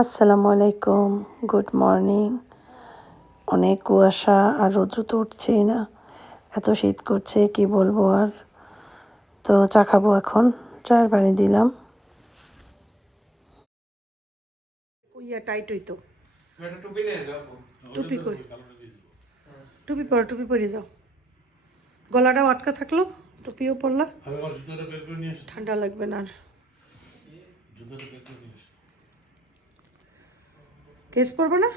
আসসালামু আলাইকুম, good morning. অনেক কুয়াশা আর রৌদ্র তো উঠছেই না, এত শীত করছে কি বলবো আর। তো চা খাবো এখন, চায়ের পানি দিলাম। ইয়া টাইট হইতো, টুপি কই, টুপি পরে যাও, গলাটাও আটকা থাকলো, টুপিও পরলা, ঠান্ডা লাগবে না আর। কেস পরবে না?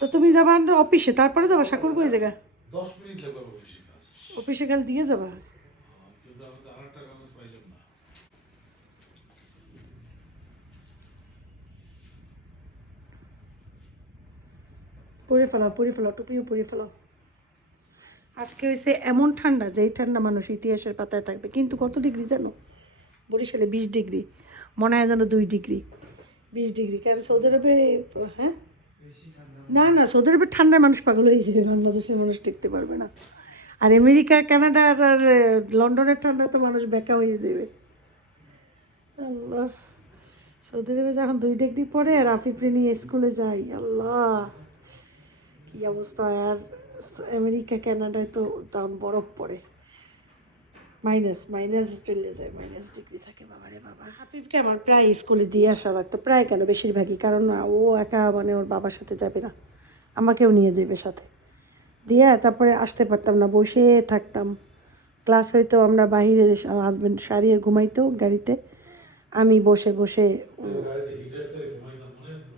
তো তুমি যাবা অফিসে, তারপরে যাবা সাকুর কই জায়গা? 10 মিনিট লাগবে অফিসে কাজ। অফিসে গেলে দিয়ে যাবা? কিন্তু আমি তো আরেকটা কাগজ পাইলাম না। পরে ফেলাও, টুপিও পরে ফেলাও। আজকে হয়েছে এমন ঠান্ডা যে এই ঠান্ডা মানুষ ইতিহাসের পাতায় থাকবে। কিন্তু কত ডিগ্রি জানো? বরিশালে 20 ডিগ্রি, মনে হয় যেন 2 ডিগ্রি। 20 ডিগ্রি, কারণ সৌদি আরবে, হ্যাঁ না না, সৌদি আরবের ঠান্ডায় মানুষ পাগল হয়ে যাবে, বাংলাদেশের মানুষ টিকতে পারবে না। আর আমেরিকা, কানাডা আর লন্ডনের ঠান্ডা তো মানুষ বেকা হয়ে যাবে। আল্লাহ, সৌদি আরবে যখন 2 ডিগ্রি পরে আর আফিফরে নিয়ে স্কুলে যাই, আল্লাহ কি অবস্থা। আর আমেরিকা কানাডায় তো তখন বরফ পড়ে, মাইনাস চলে যায়, -ডিগ্রি থাকে। বাবা রে বাবা, হাফিফকে আমার প্রায় স্কুলে দিয়ে আসা লাগতো, প্রায় কেন বেশিরভাগই, কারণ ও একা মানে ওর বাবার সাথে যাবে না, আমাকেও নিয়ে যাবে সাথে, দিয়ে তারপরে আসতে পারতাম না, বসে থাকতাম। ক্লাস হয়তো আমরা বাহিরে, হাজব্যান্ড সারিয়ে ঘুমাইতো গাড়িতে, আমি বসে বসে,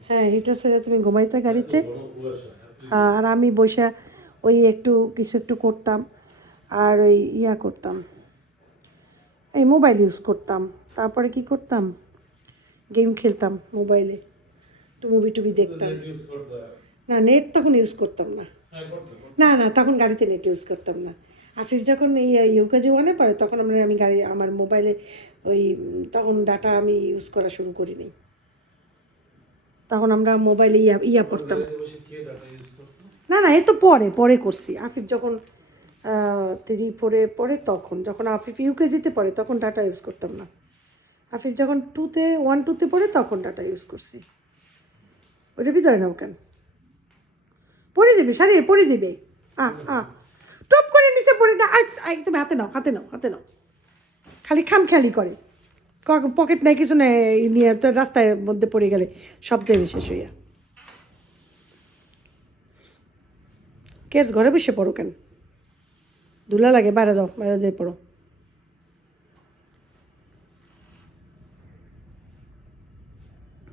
হ্যাঁ হিটার ছেড়ে তুমি ঘুমাইতো গাড়িতে, আর আমি বসে ওই কিছু একটু করতাম, আর ওই করতাম, এই মোবাইল ইউজ করতাম। তারপরে কি করতাম, গেম খেলতাম মোবাইলে, একটু মুভি টুভি দেখতাম। না, নেট তখন ইউজ করতাম না, না না, তখন গাড়িতে নেট ইউজ করতাম না। আফিফ যখন এই ইউকেজি ওয়ানে পড়ে, তখন আমি আমার মোবাইলে ওই, তখন ডাটা আমি ইউজ করা শুরু করিনি, তখন আমরা মোবাইলে পড়তাম। না না, এ তো পরে পরে করছি, আফিফ যখন 3-4 পড়ে, তখন যখন আফিফ ইউকেজিতে পড়ে তখন ডাটা ইউজ করতাম না। আফিফ যখন 1-2-তে পড়ে তখন ডাটা ইউজ করছি। ওইটা ভিতরে নাও কেন, পড়ে যাবে, শাড়ি পড়ে যাবে। টপ করে নিচে পড়ে না, তুমি হাতে নাও, হাতে নাও, হাতে নাও। খালি খামখেয়ালি করে, পকেট নাই কিছু নেই, নিয়ে তো রাস্তায় মধ্যে পড়ে গেলে সব জায়গায় শেষ হইয়া। কেস ঘরে বসে পড়ো কেন, ধুলা লাগে, বাইরে যাও, বাইরে যেয়ে পড়ো।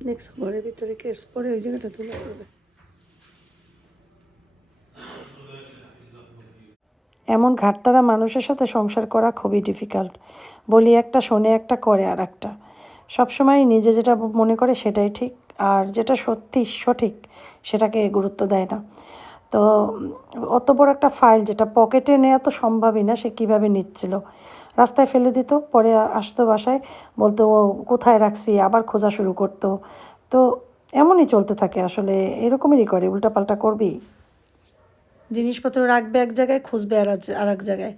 নেক্সট ঘরের ভিতরে কেস পরে ওই জায়গাটা ধুলা করবে। এমন ঘাটতারা মানুষের সাথে সংসার করা খুবই ডিফিকাল্ট। বলি একটা, শোনে একটা, করে আর একটা। সবসময় নিজে যেটা মনে করে সেটাই ঠিক, আর যেটা সত্যি সঠিক সেটাকে গুরুত্ব দেয় না। তো অত বড় একটা ফাইল যেটা পকেটে নেওয়া তো সম্ভবই না, সে কীভাবে নিচ্ছিল। রাস্তায় ফেলে দিত, পরে আসতো বাসায়, বলতো ও কোথায় রাখছি, আবার খোঁজা শুরু করতো। তো এমনই চলতে থাকে আসলে, এরকমই করে, উল্টাপাল্টা করবি। জিনিসপত্র রাখবে এক জায়গায়, খুঁজবে আর এক জায়গায়।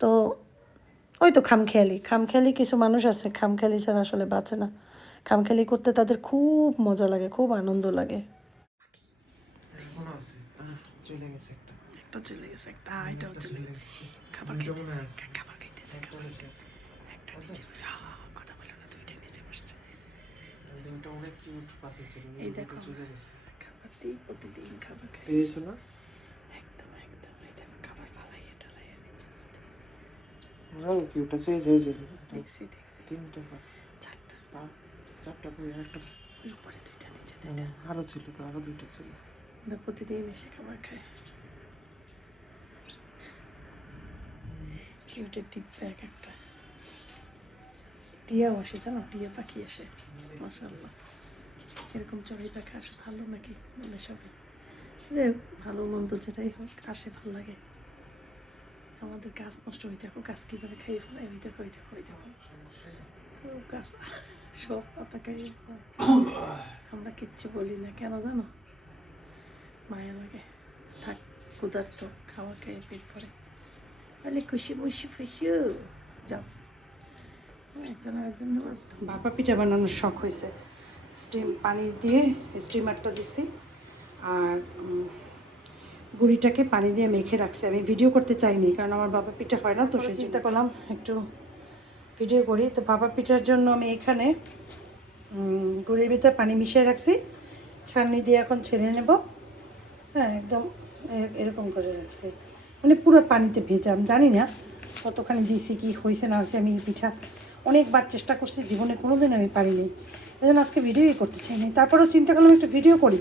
তো ওই তো খামখেয়ালি কিছু মানুষ আছে, খামখেয়ালি ছাড়া আসলে বাঁচে না। খামখেয়ালি করতে তাদের খুব মজা লাগে, খুব আনন্দ লাগে। চলে গেছে একটা। একটা চলে গেছে, একটা এটাও চলে গেছে। খাবার খাইতেছে, একটা নিচে বসে, কথা বলো না, দুইটা নিচে বসছে। ওটা অনেক কিউট পাখি ছিল, এই দেখো, চলে গেছে। খাবার দিই, প্রতিদিন খাবার খাই। পেয়েছো না? একদম একদম, এই দেখো খাবার ফালাইয়া টালাইয়া নিচে আসতে। ওরাও কিউট আছে, এই যে দেখছি 3টা চারটা বই, একটা উপরে, 2টা নিচে। আরো ছিল তো, আরো 2টা ছিল। ওরা প্রতিদিন এসে খাবার খায়। কিউটের টিপ্পা এক একটা। টিয়াও আসে জানো, টিয়া পাখি আসে, মাশাআল্লাহ। এরকম চড়াই পাখি আসে ভালো নাকি, মানে সবাই যে ভালো মন্দ যেটাই হোক আসে, ভালো লাগে। আমাদের গাছ নষ্ট হইতে হোক, গাছ কীভাবে খাইয়ে ফেলাই, হইতে গাছ সব পাতা খাইয়ে ফেলায়। আমরা কিচ্ছু বলি না, কেন জানো, মায়া লাগে। থাক, ক্ষুধার্ত, খাওয়া খেয়ে পেট ভরে, তাহলে খুশি বসি খুশি যাও। একজন ভাপা পিঠা বানানোর শখ হয়েছে। স্টিম পানি দিয়ে স্টিমারটা দিছি আর গুঁড়িটাকে পানি দিয়ে মেখে রাখছি। আমি ভিডিও করতে চাইনি কারণ আমার ভাপা পিঠা হয় না, তো সেই চিন্তা করলাম একটু ভিডিও করি। তো ভাপা পিঠার জন্য আমি এখানে গুঁড়ির ভিতরে পানি মিশিয়ে রাখছি, ছাঁকনি দিয়ে এখন ছেড়ে নেব। হ্যাঁ, একদম এরকম করে রাখছি, মানে পুরো পানিতে ভেজা। আমি জানি না কতখানি দিয়েছি, কি হয়েছে না হয়েছে। আমি পিঠা অনেকবার চেষ্টা করছি, জীবনে কোনো দিন আমি পারিনি, এই জন্য আজকে ভিডিওই করতে চাইনি। তারপরেও চিন্তা করলাম একটু ভিডিও করি,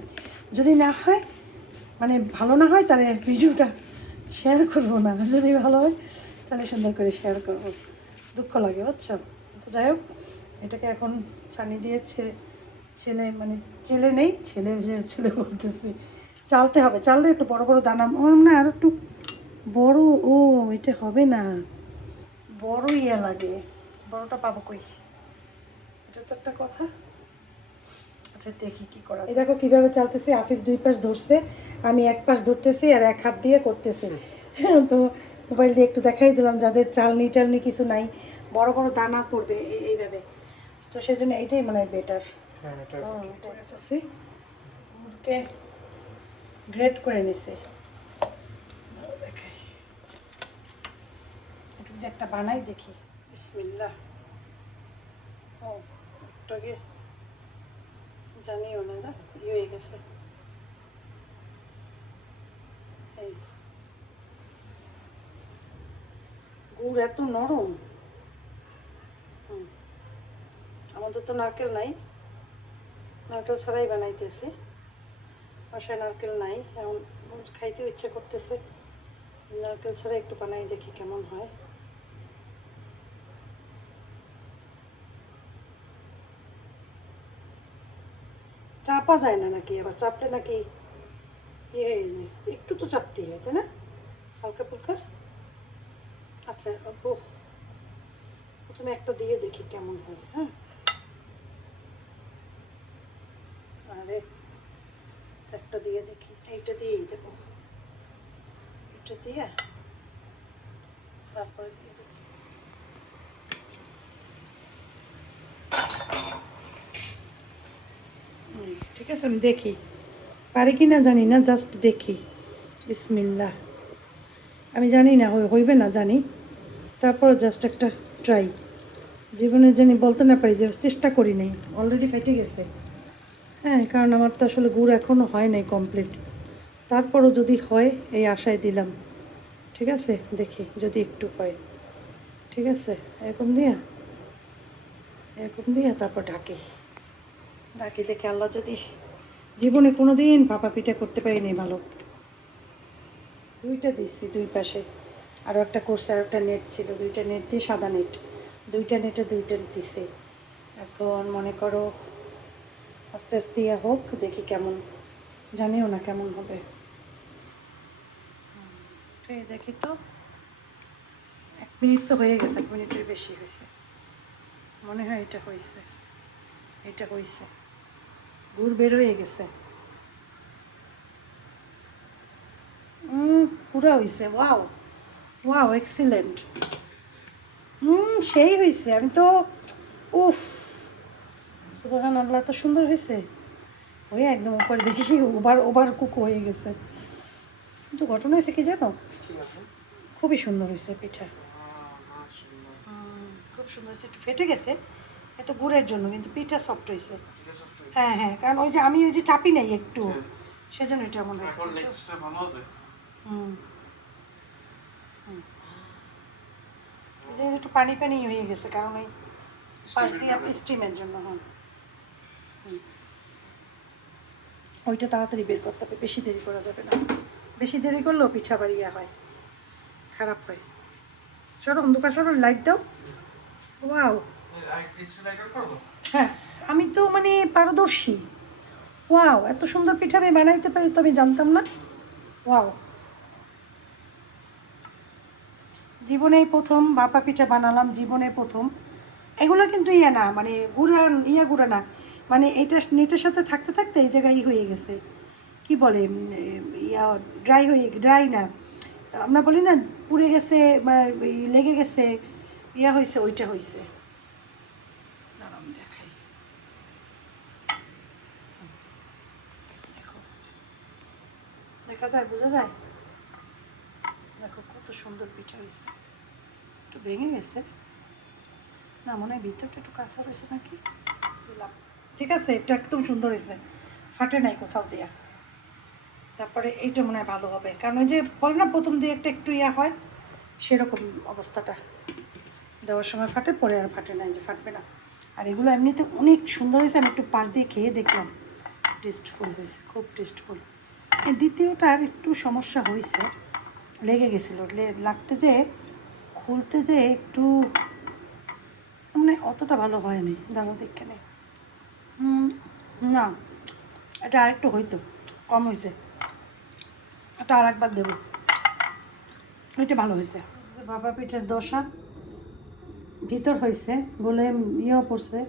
যদি না হয় মানে ভালো না হয় তাহলে ভিডিওটা শেয়ার করবো না, যদি ভালো হয় তাহলে সুন্দর করে শেয়ার করবো। দুঃখ লাগে, বুঝছো? তো যাই হোক, এটাকে এখন ছানি দিয়ে ছেলে মানে ছেলে নেই, ছেলে বলতেছি, চালতে হবে। চাললে একটু বড় বড় দানা, না আর একটু বড়। ও এটা হবে না, বড় ইয়া লাগে, বড়টা পাবো কই? এটা তো একটা কথা। আচ্ছা দেখি কি করা। এই দেখো কিভাবে চালতেছি, আফিফ দুই পাশ ধরছে, আমি এক পাশ ধরতেছি আর এক হাত দিয়ে করতেছি। তো মোবাইল দিয়ে একটু দেখাই দিলাম, যাদের চালনি টালনি কিছু নাই, বড় বড় দানা পড়বে এইভাবে, তো সেই জন্য এইটাই মনে হয় বেটার। হ্যাঁ, এটা করতেছি, মুরকে গ্রেট করে নিছি। দেখাই একটু যে একটা বানাই দেখি। বিসমিল্লাহ। ও একটাকে জানিও না, না হয়ে গেছে। এই গুড় এত নরম। আমাদের তো নারকেল নাই, নারকেল ছাড়াই বানাইতেছি। বাসায় নারকেল নাই, এখন খাইতেও ইচ্ছে করতেছে, নারকেল ছাড়া একটু বানাই দেখি কেমন হয়। চাপা যায় না নাকি? আবার চাপলে নাকি ইয়ে হয়ে যায়? একটু তো চাপতেই হয়, তাই না? হালকা ফুলকা। আচ্ছা প্রথমে একটা দিয়ে দেখি কেমন হয়। হ্যাঁ, আরে একটা দিয়ে দেখি, এইটা দিয়েই দেবো, এটা দিয়ে তারপরে দিয়ে দেখি। ঠিক আছে, আমি দেখি পারি কি না জানি না, জাস্ট দেখি। বিসমিল্লাহ। আমি জানি না হইবে না জানি, তারপর জাস্ট একটা ট্রাই। জীবনে জানি বলতে না পারি যে চেষ্টা করি নাই, অলরেডি ফেটে গেছে। হ্যাঁ, কারণ আমার তো আসলে গুড় এখনও হয় নাই কমপ্লিট, তারপরও যদি হয় এই আশায় দিলাম। ঠিক আছে, দেখি যদি একটু হয়। ঠিক আছে, এরকম দিয়া তারপর ঢাকি দেখে আল্লাহ যদি, জীবনে কোনো দিন ভাপা পিঠা করতে পারিনি ভালো। দুইটা দিচ্ছি দুই পাশে, আরও একটা করছে, আর একটা নেট ছিল, দুইটা নেট দিয়ে সাদা নেট, দুইটা নেটে দুইটা দিছে। এখন মনে করো আস্তে আস্তে ইয়ে হোক, দেখি কেমন, জানিও না কেমন হবে। দেখি তো, 1 মিনিট তো হয়ে গেছে, 1 মিনিটের বেশি হয়েছে মনে হয়। এটা হয়েছে, গুড় বের হয়ে গেছে। পুরো হয়েছে। Wow excellent. সেই হয়েছে। আমি তো উফ, সুবহানাল্লাহ, এত সুন্দর হয়েছে। হয়ে একদম উপর বেশি ওভার কুক হয়ে গেছে। কিন্তু ঘটনা হয়েছে কি জানো, খুবই সুন্দর হয়েছে পিঠা, খুব সুন্দর হয়েছে। একটু ফেটে গেছে এত গুড়ের জন্য, কিন্তু পিঠা সফট হয়েছে। হ্যাঁ হ্যাঁ, কারণ ওই যে আমি ওই যে চাপি নাই একটু, সেজন্য এটা মনে হয়েছে। এই যে একটু পানি পানি হয়ে গেছে, কারণ ওই পাশ দিয়ে স্টিমের জন্য। হ্যাঁ, ওইটা তাড়াতাড়ি বের করতে হবে, বেশি দেরি করা যাবে না। বেশি দেরি করলেও পিঠা বাড়িয়া হয়, খারাপ হয়। সরো অন্ধকার, সরো, লাইট দাও। ওয়াও, হ্যাঁ আমি তো মানে পারদর্শী। ওয়াও, এত সুন্দর পিঠা আমি বানাইতে পারি তো আমি জানতাম না। ওয়াও, জীবনেই প্রথম ভাপা পিঠা বানালাম, জীবনের প্রথম। এগুলো কিন্তু ইয়ে না, মানে গুঁড়া না, মানে এটা নেটের সাথে থাকতে থাকতে এই জায়গায় হয়ে গেছে, কি বলে ইয়া, ড্রাই না, আমরা বলি না পুড়ে গেছে বা লেগে গেছে, ইয়া হয়েছে, ওইটা হয়েছে। দেখা যায়, বোঝা যায়। দেখো কত সুন্দর পিঠা হয়েছে। একটু ভেঙে গেছে না, মনে হয় ভিতরটা একটু কাঁচা রয়েছে নাকি, দিলাম। ঠিক আছে, এটা একদম সুন্দর হয়েছে, ফাটে নাই কোথাও দেয়া। তারপরে এইটা মনে হয় ভালো হবে, কারণ ওই যে বল না প্রথম দিয়ে একটা একটু ইয়া হয়, সেরকম অবস্থাটা। দেওয়ার সময় ফাটে, পরে আর ফাটে না, যে ফাটবে না। আর এগুলো এমনিতে অনেক সুন্দর হয়েছে, আমি একটু পাশ দিয়ে খেয়ে দেখলাম, টেস্টফুল হয়েছে, খুব টেস্টফুল। এই দ্বিতীয়টার একটু সমস্যা হয়েছে, লেগে গেছিলো, লাগতে যে খুলতে যে একটু মানে অতটা ভালো হয়নি, দাঁড়ো দেখে নেই। না, এটা আরেকটু হইতো, কম হয়েছে, এটা আর একবার দেবো। এটা ভালো হয়েছে। বাবা পিঠের দশা ভিতর হয়েছে বলে ইয়েও পড়ছে,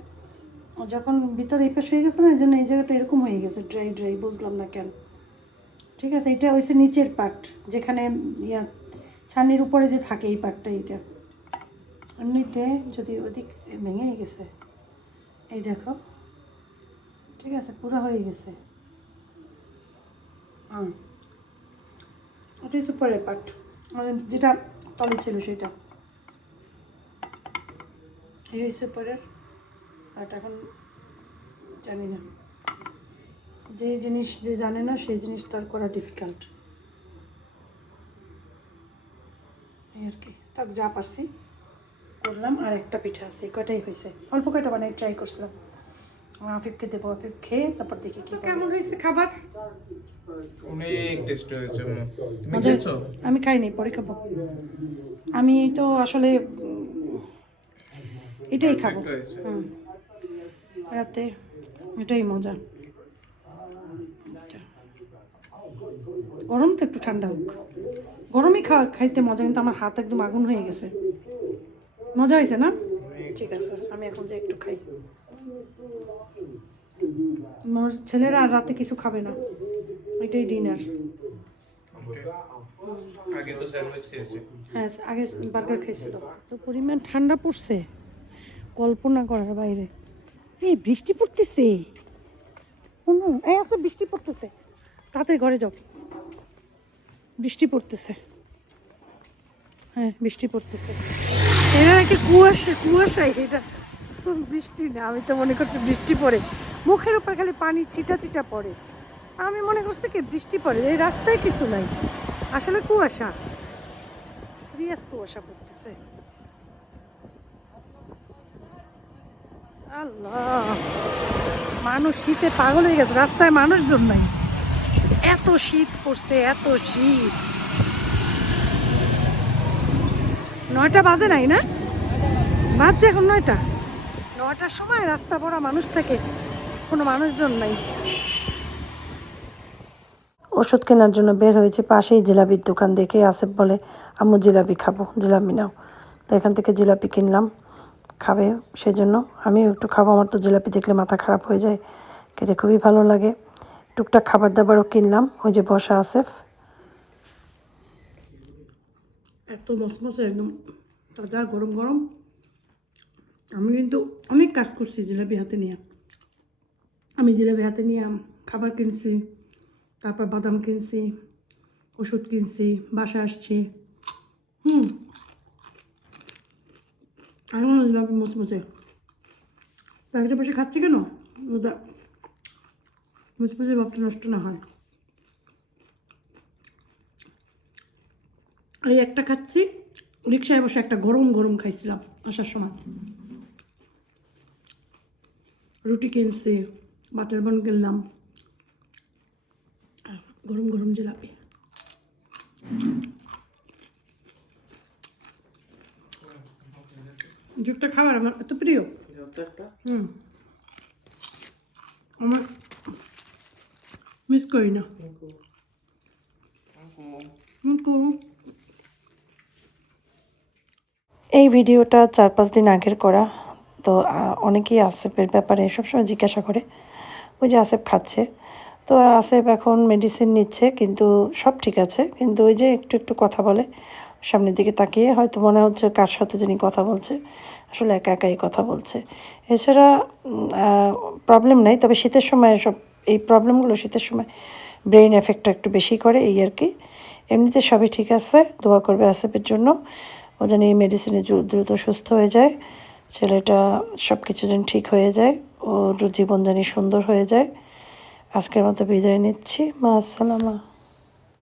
ও যখন ভিতর এই পাশ হয়ে গেছে না, এই জন্য এই জায়গাটা এরকম হয়ে গেছে, ড্রাই ড্রাই, বুঝলাম না কেন। ঠিক আছে, এটা হয়েছে নিচের পার্ট, যেখানে ইয়া ছানির উপরে যে থাকে এই পার্টটা, এইটা। এমনিতে যদি ওদিক ভেঙে গেছে, এই দেখো, ঠিক আছে, পুরো হয়ে গেছে। ওটা হচ্ছে পরের পার্ট, মানে যেটা তলে ছিল সেটা, এই হচ্ছে পরের পার্ট। এখন জানি না, যে জিনিস যে জানে না সেই জিনিস তার করা ডিফিকাল্ট, এই আর কি। তাক যা পারছি করলাম। আর একটা পিঠা আছে, এই কয়টাই হয়েছে, অল্প কয়টা বানাই ট্রাই করছিলাম। আফিফকে দেবো, আফিফ খেয়ে তারপর দেখি কি কেমন হয়েছে খাবার। অনেক টেস্ট হয়েছে। তুমি মজা খেয়েছো? আমি খাইনি, পরে খাবো। আমি তো আসলে এটাই খাবো। Perfect হয়েছে। রাতে এটাই মজা। গরম তো একটু ঠান্ডা হোক, গরমই খাইতে মজা, কিন্তু আমার হাত একদম আগুন হয়ে গেছে। মজা হয়েছে না? ঠিক আছে, আমি এখন যে একটু খাই। আমার ছেলেরা আর রাতে কিছু খাবে না, এটাই ডিনার। আগে তো স্যান্ডউইচ খেয়েছি। হ্যাঁ, আগে বার্গার খেয়েছিল। তো পরিমাণ ঠান্ডা পড়ছে কল্পনা করার বাইরে। এই বৃষ্টি পড়তেছে, এই আছে বৃষ্টি পড়তেছে, তাড়াতাড়ি ঘরে যাও, বৃষ্টি পড়তেছে। হ্যাঁ, বৃষ্টি পড়তেছে। এটা নাকি কুয়াশা, কুয়াশাই এটা, বৃষ্টি না। আমি তো মনে করছি বৃষ্টি পড়ে, মুখের উপর খালি পানি ছিটা ছিটা পড়ে, আমি মনে করছি কি বৃষ্টি পড়ে, এই রাস্তায় কিছু নাই, আসলে কুয়াশা, সিরিয়াস কুয়াশা পড়তেছে। আল্লাহ, মানুষ শীতে পাগল হয়ে গেছে, রাস্তায় মানুষজন নাই, এত শীত পড়ছে, এত শীত। 9টা বাজে নাই না, বাজছে এখন 9টার সময়, রাস্তা ভরা মানুষ থাকে, কোনো মানুষজন নাই। ওষুধ কেনার জন্য বের হয়েছে, পাশেই জিলাপির দোকান দেখে আসিফ বলে আম্মু জিলাপি খাবো, জিলাপি নাও। তো এখান থেকে জিলাপি কিনলাম, খাবে সেজন্য আমিও একটু খাবো। আমার তো জিলাপি দেখলে মাথা খারাপ হয়ে যায়, খেতে খুবই ভালো লাগে। টুকটাক খাবার দাবারও কিনলাম, ওই যে বসা আসিফ। এত মসমসে একদম তাজা, গরম গরম। আমি কিন্তু অনেক কাজ করছি জিলাপি হাতে নিয়ে। আমি জিলাপি হাতে নিয়ে খাবার কিনছি, তারপর বাদাম কিনছি, ওষুধ কিনছি, বাসায় আসছি। আমি মনে জিলাপি মসমসে, প্যাকেটে বসে খাচ্ছি কেন, ওটা মুচমুচে ভাবটা নষ্ট না হয়। এই একটা খাচ্ছি, রিক্সায় বসে একটা গরম গরম খাইছিলাম আসার সময়। রুটি কিনছি, বাটার বান কিনলাম, গরম গরম জিলাপি। যুগটা খাবার আমার এত প্রিয়। আমার মিস করি না। এই ভিডিওটা 4-5 দিন আগের করা। তো অনেকেই আসিফের ব্যাপারে সবসময় জিজ্ঞাসা করে, ওই যে আসিফ খাচ্ছে, তো আসিফ এখন মেডিসিন নিচ্ছে, কিন্তু সব ঠিক আছে, কিন্তু ওই যে একটু একটু কথা বলে, সামনের দিকে তাকিয়ে হয়তো মনে হচ্ছে কার সাথে যিনি কথা বলছে, আসলে একা একাই কথা বলছে। এছাড়া প্রবলেম নাই, তবে শীতের সময় সব এই প্রবলেমগুলো শীতের সময় ব্রেইন এফেক্টটা একটু বেশি করে, এই আর কি। এমনিতে সবই ঠিক আছে, দোয়া করবে আসিফের জন্য, ও যেন এই মেডিসিনে দ্রুত সুস্থ হয়ে যায়, ছেলেটা সব কিছু যেন ঠিক হয়ে যায়, ওর জীবন যেন সুন্দর হয়ে যায়। আজকের মতো বিদায় নিচ্ছি, মা আসসালামা।